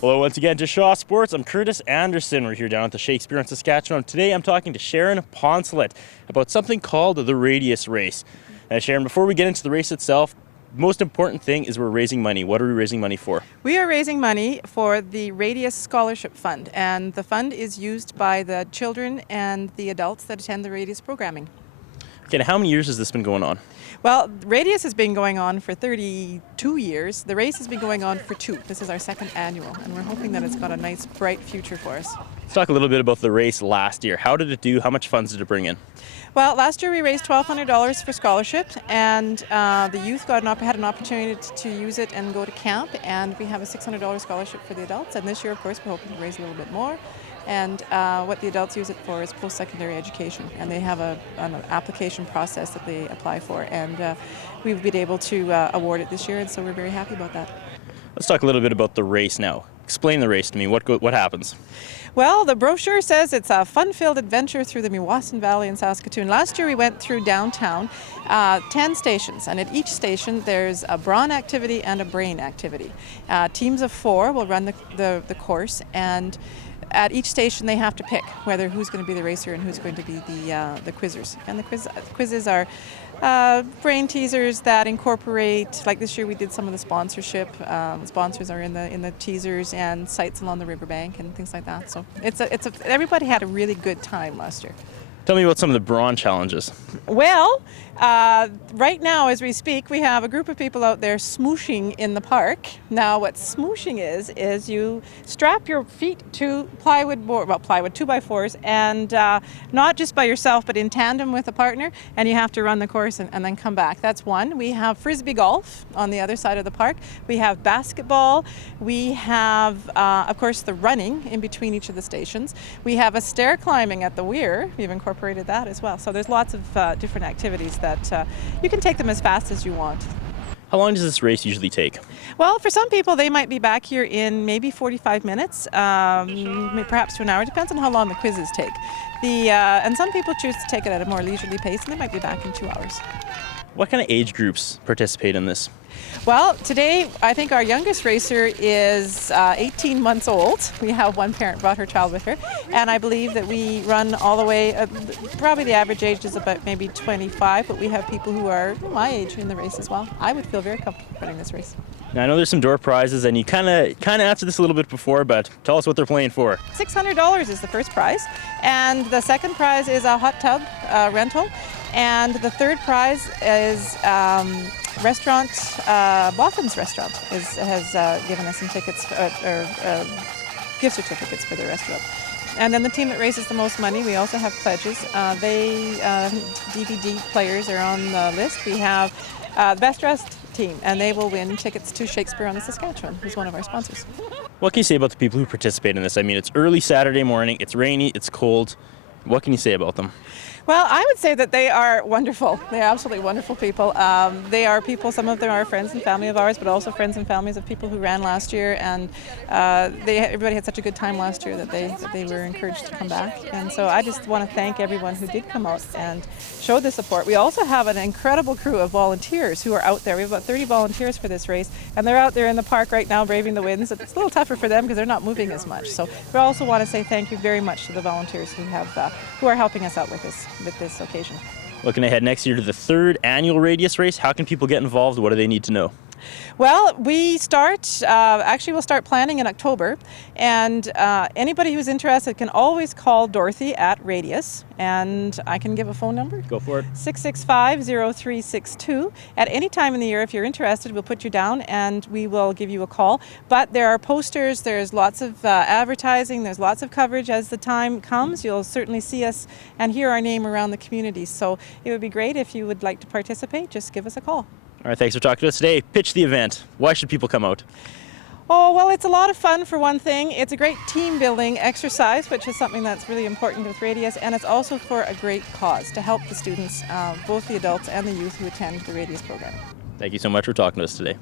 Hello once again to Shaw Sports. I'm Curtis Anderson. We're here down at the Shakespeare in Saskatchewan. Today I'm talking to Sharon Poncelet about something called the Radius Race. And Sharon, before we get into the race itself, the most important thing is we're raising money. What are we raising money for? We are raising money for the Radius Scholarship Fund, and the fund is used by the children and the adults that attend the Radius programming. Okay, now how many years has this been going on? Well, Radius has been going on for 32 years. The race has been going on for 2. This is our second annual, and we're hoping that it's got a nice, bright future for us. Let's talk a little bit about the race last year. How did it do? How much funds did it bring in? Well, last year we raised $1,200 for scholarship, and the youth had an opportunity to use it and go to camp, and we have a $600 scholarship for the adults. And this year, of course, we're hoping to raise a little bit more. And what the adults use it for is post-secondary education, and they have an application process that they apply for, and we've been able to award it this year, and so we're very happy about that. Let's talk a little bit about the race now. Explain the race to me. What happens? Well, the brochure says it's a fun-filled adventure through the Meewasin Valley in Saskatoon. Last year we went through downtown, 10 stations, and at each station there's a brawn activity and a brain activity. Teams of 4 will run the course, and at each station they have to pick who's going to be the racer and who's going to be the quizzers. And the quizzes are brain teasers that incorporate, like this year we did some of the sponsorship. Sponsors are in the teasers, and sites along the riverbank and things like that. So everybody had a really good time last year. Tell me about some of the brawn challenges. Well, right now as we speak, we have a group of people out there smooshing in the park. Now what smooshing is you strap your feet to plywood 2x4s, and not just by yourself but in tandem with a partner, and you have to run the course and then come back. That's one. We have frisbee golf on the other side of the park. We have basketball. We have, of course, the running in between each of the stations. We have a stair climbing at the weir. We've incorporated that as well. So there's lots of different activities that you can take them as fast as you want. How long does this race usually take? Well, for some people, they might be back here in maybe 45 minutes, perhaps to an hour. Depends on how long the quizzes take. And some people choose to take it at a more leisurely pace, and they might be back in 2 hours. What kind of age groups participate in this? Well, today I think our youngest racer is 18 months old. We have one parent brought her child with her, and I believe that we run all the way, probably the average age is about maybe 25, but we have people who are my age in the race as well. I would feel very comfortable running this race. Now, I know there's some door prizes, and you kind of answered this a little bit before, but tell us what they're playing for. $600 is the first prize, and the second prize is a hot tub rental, and the third prize is restaurant. Boffin's Restaurant has given us some tickets or gift certificates for their restaurant. And then the team that raises the most money, we also have pledges. DVD players are on the list. We have the best dressed team, and they will win tickets to Shakespeare on the Saskatchewan, who's one of our sponsors. What can you say about the people who participate in this? I mean, it's early Saturday morning, it's rainy, it's cold. What can you say about them? Well, I would say that they are wonderful. They are absolutely wonderful people. They are people, some of them are friends and family of ours, but also friends and families of people who ran last year, and everybody had such a good time last year that they were encouraged to come back. And so I just want to thank everyone who did come out and show the support. We also have an incredible crew of volunteers who are out there. We have about 30 volunteers for this race, and they're out there in the park right now braving the winds. It's a little tougher for them because they're not moving as much. So we also want to say thank you very much to the volunteers who are helping us out with this occasion. Looking ahead next year to the 3rd annual Radius race, how can people get involved? What do they need to know? Well, we'll start planning in October, and anybody who's interested can always call Dorothy at Radius, and I can give a phone number. Go for it. 665-0362. At any time in the year, if you're interested, we'll put you down and we will give you a call. But there are posters, there's lots of advertising, there's lots of coverage as the time comes. You'll certainly see us and hear our name around the community. So it would be great if you would like to participate. Just give us a call. All right, thanks for talking to us today. Pitch the event. Why should people come out? Oh, well, it's a lot of fun for one thing. It's a great team building exercise, which is something that's really important with Radius, and it's also for a great cause to help the students, both the adults and the youth who attend the Radius program. Thank you so much for talking to us today.